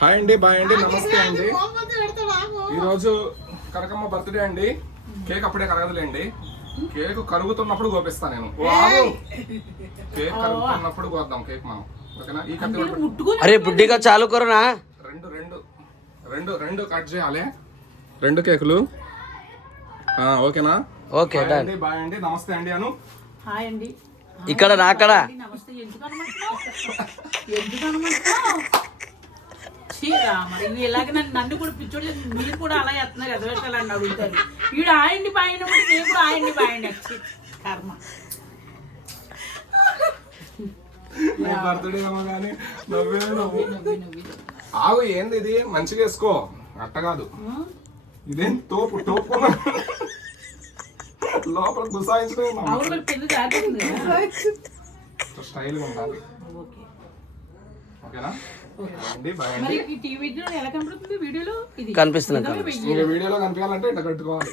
Hi అండి, bye అండి, నమస్తే అండి. ఈరోజు కనకమ్మ బర్త్డే అండి. కేక్ అప్పుడే కరగదులేండి, కేక్ కరుగుతున్నప్పుడు కోపిస్తా నేను. కేక్ కరుగుతున్నప్పుడు కోద్దాం కేక్ మనం, ఓకేనా? ఈ కత్తి అరే బుడ్డిగా చాలు కొరనా రెండు రెండు రెండు రెండు కట్ చేయాలి, రెండు కేకులు, ఓకేనా? ఓకే అండి, బాయ్ అండి, నమస్తే అండి. అను హాయ్ అండి. ఇక్కడ నాక్కడ నమస్తే. మరి ఇలాగే నన్ను కూడా పిచ్చోళ్ళు మీరు కూడా అలా చేస్తున్నారు, ఎదవేషాలని అడుగుతారు. వీడు ఆయండి బాయండి నేను కూడా ఆయండి బాయండి కర్మ. బర్త్డే ఏమో కానీ ఆగు. ఏంది ఇది? మంచిగా వేసుకో, అట్ట కాదు. ఇదేం తోపు తోపు లోపల గుసాయించడం స్టైల్ ఉండాలి, ఓకేనా? కనిపిస్తుంది. వీడియోలో కనిపించాలంటే ఇట్లా కట్టుకోవాలి.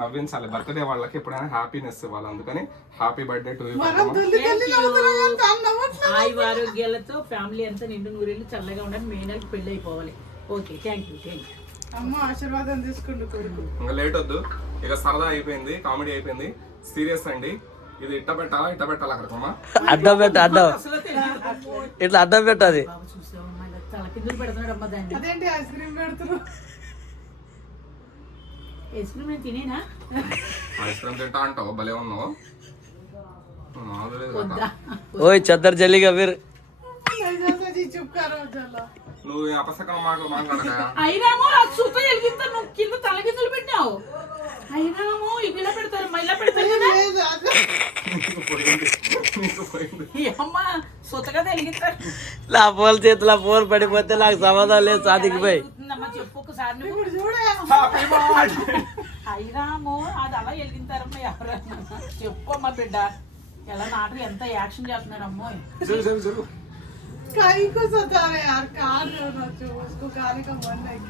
నవ్వించాలి. బర్త్డే వాళ్ళకి ఎప్పుడైనా హ్యాపీనెస్ ఇవ్వాలి, అందుకని హ్యాపీ బర్త్డే టు యూ. ఆరోగ్యాలతో ఫ్యామిలీ అంతా నిండు నూరేళ్ళు చల్లగా ఉండాలి. మే నెలకి పెళ్లి అయిపోవాలి. Okay, thank you. అమ్మ ఆశీర్వాదం తీసుకుంటూ ఇంకా లేట్ వద్దు. ఇక సరదా అయిపోయింది, కామెడీ అయిపోయింది, సీరియస్ అండి. ఇది ఇట్ట పెట్టాలా ఇట్ట పెట్టాలా? అక్కడికమ్మా అడ్డం పెట్ట, అడ్డం ఇట్లా అడ్డం పెట్టాది. అదేంటి ఐస్ క్రీమ్ పెడుతున్నావు? ఐస్ క్రీమ్ నేను తినేనా? ఐస్ క్రీమ్ తింటా అంటావు, భలే ఉన్నావు. ఓయ్ చద్దర్ జల్లిగా మీరు నువ్వు అపసకం మాటలు మాట్లాడగా. అయినామో సుత వెలిగిస్తా, నువ్వు కింద తలకిందులు పెట్టినావు. అయినామో ఇలా పెడతారు, మళ్ళీ పెడతారు కదా. అమ్మా సుతగా వెలిగిస్తారు. నా పూల చేతిలో పూలు పడిపోతే నాకు సమాధానం లేదు. సాధికిపోయి చెప్పు ఒకసారి. అయినామో అది అలా వెలిగిస్తారమ్మా ఎవరన్నా. చెప్పు అమ్మా బిడ్డ, ఎలా నాటకం ఎంత యాక్షన్ చేస్తున్నారమ్మో.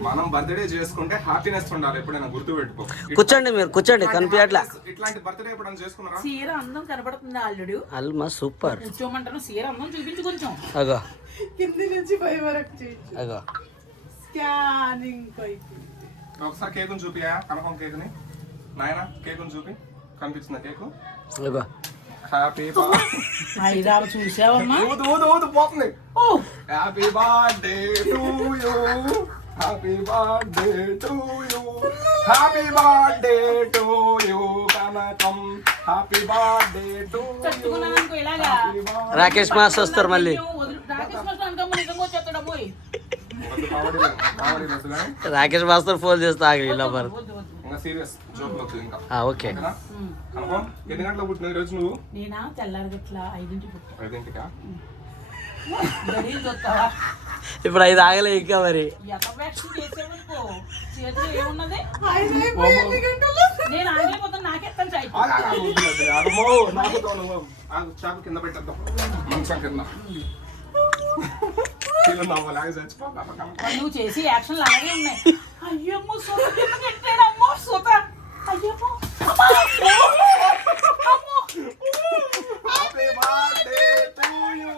మనం బర్త్డే చేసుకుంటే హ్యాపీనెస్ ఉండాలి, ఎప్పుడైనా గుర్తు పెట్టుకో. కూర్చోండి, మీరు కూర్చోండి. కనిపించట్లా. ఇట్లాంటి బర్త్డే ఎప్పుడైనా చేసుకున్నారా? సీర అందం కనబడుతుంది అల్లుడు. Alma super. కూర్చోమంటాను, సీర అందం చూపించు కొంచెం. అగో కింది నుంచి పై వరకు అగో స్కానింగ్ ఒకసారి కేక్ చూపియా, కనకం కేక్ ని. నాయన కేక్ చూపి, కనిపిస్తుందా కేక్? అగో హ్యాపీ చూసావమ్మా, పోతుంది. Happy birthday to you, happy birthday to you, happy birthday to you Kanakam, happy birthday to you. Rakesh master వస్తారు మళ్ళీ. రాకేష్ మాస్టర్ ఫోన్ చేస్తా ఆగి. సీరియస్ జోక్ ఇంకా. ఓకే. ఎన్ని గంటలకు పుట్టినది రోజు నువ్వు? నేనా తెల్లారి గట్లా 5ంటికా? ఇప్పుడు 5 ఆగలే ఇంకా మరి. కింద పెట్టేద్దాం, మంచం కింద. నువ్వు చేసి యాక్షన్ అలాగే ఉన్నాయి. అయ్యమ్మో సూత కింద పెట్టాడమ్మో సూత. అయ్యమ్మో happy birthday to you,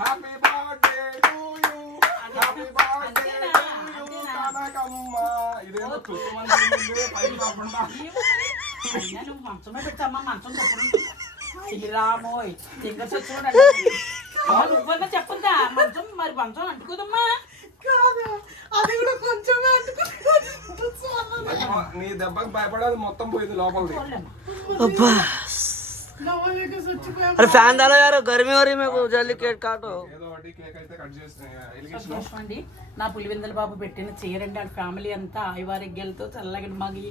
happy birthday to you, happy birthday to you Kanakamma. ఇదేమో తుట్టుమంది పైకి కాకుండా. నువ్వు మంచమే పెట్టమ్మా, మంచం తప్పుడు రామోయ్ సింగర్ చూడండి. నువ్వన్నా చెప్పందా మంచం, మరి మంచం అంటుకోదమ్మా. నీ దెబ్బకి భయపడేది మొత్తం పోయింది లోపలిది. अरे फैन डालो यार, गर्मी हो रही है, मेरे को जल्दी केक काटो. అండి నా పులివెందుల బాబు పెట్టిన చీరండి. వాళ్ళ ఫ్యామిలీ అంతా ఆయువారోగ్యాలతో చల్లగా మాకు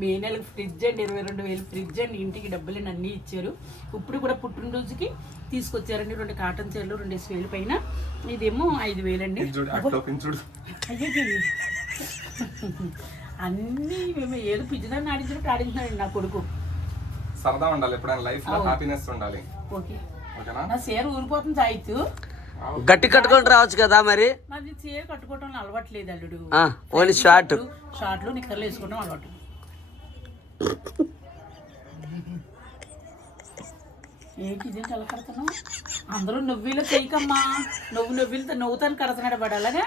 మే నెలకు ఫ్రిడ్జ్ అండి, 22,000 ఫ్రిడ్జ్ అండి, ఇంటికి డబ్బులు అన్నీ ఇచ్చారు. ఇప్పుడు కూడా పుట్టినరోజుకి తీసుకొచ్చారండి 2 కాటన్ చీరలు 2,000 పైన. ఇదేమో 5,000 అండి. అన్నీ మేము ఏదో పిచ్చిదాన్ని ఆడించినట్టు ఆడించినాడండి నా కొడుకు. సరదా ఉండాలి, ఎప్పుడైనా లైఫ్ లో హ్యాపీనెస్ ఉండాలి. ఓకే, నా చీర ఊరిపోతుంది సాయితు. గట్టి కట్టుకొని రావచ్చు కదా మరి. నాది చీర కట్టుకోవటం అలవాట్లేదు అల్లుడు. ఓన్లీ షార్ట్ షార్ట్లు నిక్కర్లు వేసుకోవడం అలవాటు. ఏంటి ఇదేం తల కడతాను అందరూ నవ్విలో చేయకమ్మా నవ్వులతో నవ్వుతాను కడతాడు వాడు అలాగే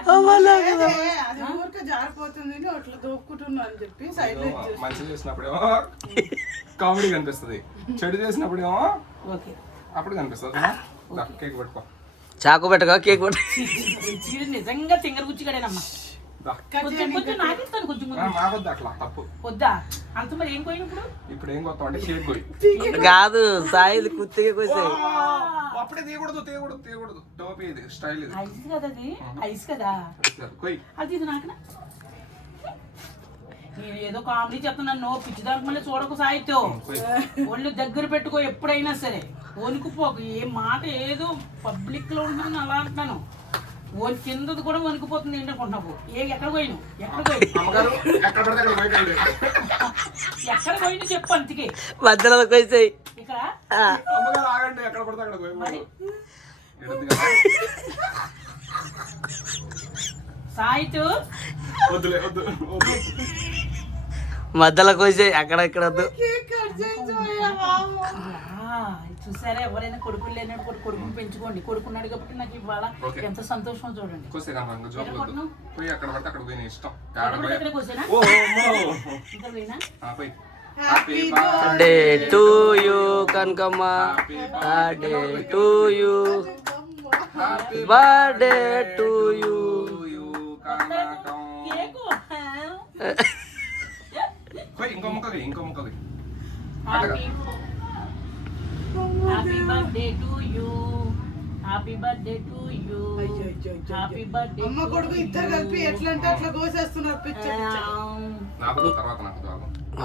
అది ఊరికే జారిపోతుంది అని అట్లా దోపుకుంటున్నా అని చెప్పి సైడ్ లో మంచి చేసినప్పుడేమో కామెడీ కనిపిస్తుంది, చెడు చేసినప్పుడేమో ఓకే అప్పుడు కనిపిస్తుంది. కేక్ పెట్టుకో. చాకు పెట్టగా కేక్ పెట్ట చీడ నిజంగా తింగర గుచ్చిగాడేనమ్మా దా. కొంచెం కొంచెం నాకిస్తాను కొంచెం కొంచెం మాకొద్దు అట్లా తప్పు. వద్దా అంత మరి ఏం పోయినప్పుడు ఇప్పుడు ఏం కొత్త అంటే కేక్ పోయి కాదు సాయిది కుత్తిగా కోసాయి. అప్పుడే తీయకూడదు టోపీ ఇది స్టైల్ ఇది. ఐస్ కదా అది ఐస్ కదా కొయ్. అది ఇది నాకనా నేను ఏదో కామెడీ చెప్తున్నాను పిచ్చిదానికి మళ్ళీ చూడకు సాహిత్యం కొయ్. ఒళ్ళు దగ్గర పెట్టుకో ఎప్పుడైనా సరే వణుకుపోకు ఏ మాట ఏదో పబ్లిక్ లో ఉంటుంది అలా అంటున్నాను కిందది కూడా వణుకుపోతుంది ఏంటనుకుంటున్నావు ఎక్కడ పోయిను అమ్మగారు ఎక్కడ పడితే అక్కడ పోయకండి. ఎక్కడ పోయినా చెప్పు అంతకే మధ్యలో కోసాయి. ఇక్కడ అమ్మగారు ఆగండి, ఎక్కడ పడితే అక్కడ పోయి సాహిత్యం వద్దులే వద్దు. మధ్యలో కోసాయి అక్కడ ఇక్కడ వద్దు. కేక్ కట్ చేయించబోయా బాబు. చూసారా ఎవరైనా కొడుకులు లేనప్పుడు కొడుకుని పెంచుకోండి కొడుకున్నాడు కాబట్టి నాకు ఇవాళ Okay. ఎంత సంతోషం చూడండి కోసే కనుక జోకులు వద్దు. పోయి అక్కడ పడితే అక్కడ పోయి నీ ఇష్టం. ఎక్కడ కోసేనా ఓ అమ్మో. ఇంకా పోయినా పోయి. Happy birthday to you Kanakamma, birthday to you, birthday to you. Cake ఇంకో ముక్కది happy birthday to you happy birthday to you happy birthday అమ్మ కొడుకు ఇద్దరు కలిపి ఎట్లా అంటే అట్లా కోసేస్తున్నారు పిచ్చ పిచ్చ. నాకు తర్వాత నాకు జాబు.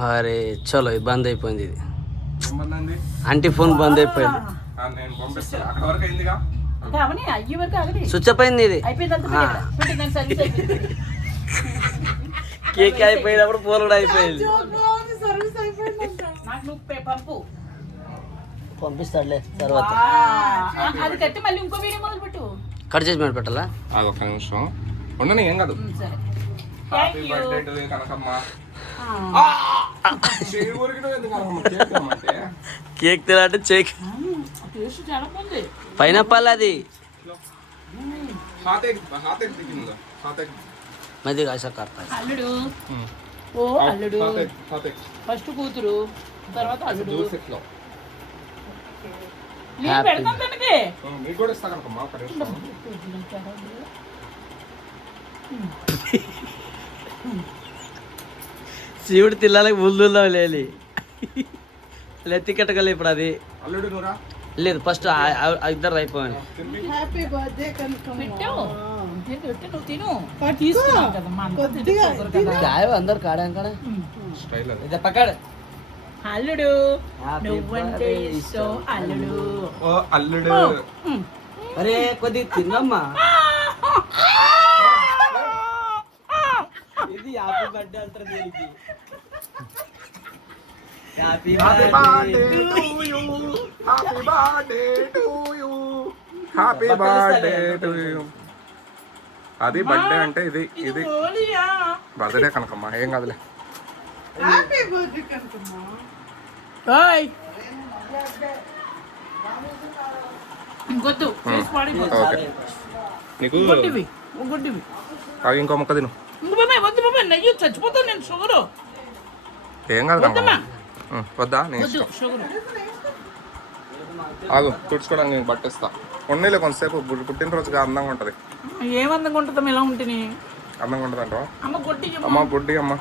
అరే చలో ఇది బంద్ అయిపోయింది. ఇది ఏం బందండి? ఆంటీ ఫోన్ బంద్ అయిపోయింది. నేను పంపిస్తాను. అక్కడ వరకు అయిందిగా. ఇంకా అవని అయ్యి వరకు ఆగని స్విచ్ అప్ అయింది. ఇది అయిపోయింది అంతా పెట్టిందని సర్వీస్ అయిపోయింది కేక్ అయిపోయినప్పుడు ఫోన్ కూడా అయిపోయింది. జోక్ బాగుంది, సర్వీస్ అయిపోయిందంట. నాకు నువ్వు పంపు పంపిస్తాడులే తర్వాత. అది కట్టి మళ్ళీ ఇంకో వీడియో మొదలు పెట్టు కట్ చేసి మీద పెట్టాలా? ఒక్క నిమిషం ఉండని, ఏం కాదు. సరే happy birthday to you Kanakamma. చెయ్యి ఊరికిన ఎందుకు కనకమ్మ? కేక్ తెమ్మంటే కేక్ తినాలంటే చేక్ టేస్ట్ చాలా బాగుంది పైనాపిల్ అది हाथ एक दिखिंदा हाथ एक मैं दिखा सकता అల్లుడు ఓ అల్లుడు हाथ एक ఫస్ట్ కూతురు తర్వాత అల్లుడు दूर से खिलाओ. నేను పెడతాను తనకి మీకు కూడా ఇస్తా కనుక మా కరెక్ట్. శివుడు తిల్లాలకి ముందులో లేలి లెత్తి కట్టగలి ఇప్పుడు అది అల్లుడు నూరా లేదు ఫస్ట్ ఇద్దరు అయిపోయాను. Happy birthday Kanakamma. పెట్టు పెట్టు నువ్వు తిను పట్టుకో. తీసుకున్నాం కదమ్మా అంతా కొద్దిగా తినకూడదు కదా. అందరు కాడా స్టైల్ అది. పక్కాడు అల్లుడు Happy నువ్వంటే birthday, ఇష్టం అల్లుడు ఓ అల్లుడు అరే కొద్ది తిన్నమ్మా. ఇది హ్యాపీ బర్త్డే అంటారు దీనికి. Happy happy birthday to you happy birthday to you happy birthday to you. అది బర్త్డే అంటే ఇది ఓలియా బర్త్డే కనకమ్మ, ఏం కాదులే. Happy birthday Kanakamma. ఓయ్ ఇంకొద్దు ఫేస్ పాడిపోతుంది ఓకే నీకు ఇంకొద్దివి ఇంకొద్దివి ఆగి ఇంకో ముక్క తిను. ఇంక బాబాయ్ వద్దు బాబాయ్ నెయ్యి చచ్చిపోతాను నేను షుగరు ఏం కాదు కనకమ్మ. వద్దమ్మా. వద్దా నీ వద్దు ఇష్టం. షుగరు ఆగు తుడుచుకోవడానికి నేను పట్టిస్తా. ఉండేలే కొంతసేపు పుట్టినరోజుగా అందంగా ఉంటుంది. ఏమందంగా ఉంటుందో ఇలా ఉంటుంది అందంగా ఉంటుంది అంటావా? అమ్మ కొట్టి అమ్మ బుడ్డి అమ్మ